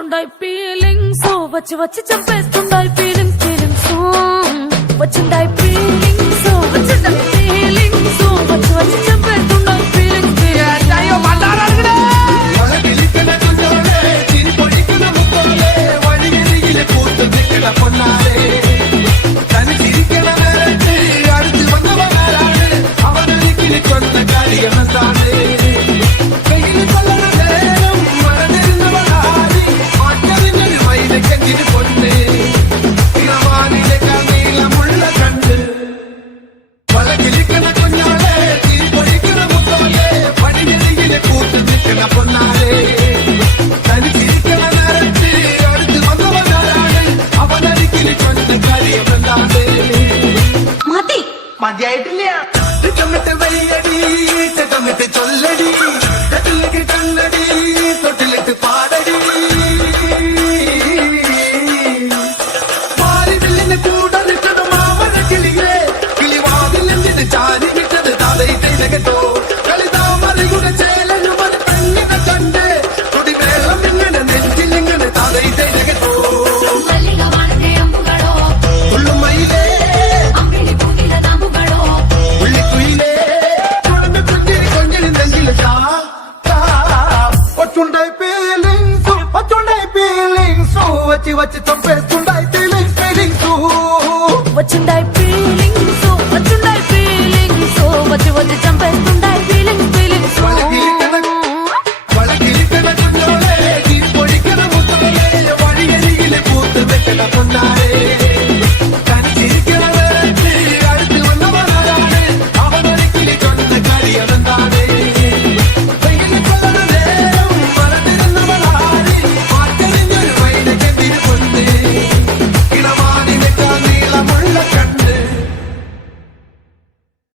వచ్చుండాయి feelings వచ్చి వచ్చి చంపేస్తుండాయి feelings feelings వచ్చుండాయి feelings వచ్చుండాయి feelings వచ్చి వచ్చి చంపేస్తుండాయి ఫీలింగ్స్ ఫీలింగ్స్ అయ్యో మాట్లాడాలి பொன்னாரே தனி சிரிக்கிற நேரத்து அடுத்து வந்தவனாரே அவனுக்கு சொன்ன காரியம் தானே வெயில் கொள்ளன நேரம் மனதிருந்தவனாரி மாற்றறிஞர் வயது கெஞ்சிட்டு பொண்ணு இளவானிலை கண்ணீளமுள்ள கண்டு பல கிளிக்கிற கொஞ்சாலே திரி பொழிக்கிற முத்தோலே பணிநெறியில கூட்டு நிற்கிற பொன்னாரே தனி சிரிக்கிற நேரத்து அடுத்து வந்தவனாரே അവനരികിൽ കൊണ്ട കാര്യമെന്താണ് മതി മതിയായിട്ടില്ല ചുമട്ട് വയ്യടി ചുമട്ട് ചൊല്ലടി തൊട്ടിലേക്ക് കണ്ണടി തൊട്ടിലേക്ക് പാടടി മാറിവില്ലിന് കൂടെ നിൽക്കണം മാമന കിളിയെ കിളിവാതിൽ എന്തിന് ചാരി വിട്ടത് തലയി കേട്ടോ കളിതാമരയുടെ ചേലനും അത് പെണ്ണിനെ കണ്ട് തുടി വെള്ളം ഇങ്ങനെ നെഞ്ചിലിങ്ങനെ തലയി കേട്ടോ వచ్చుండాయి ఫీలింగ్స్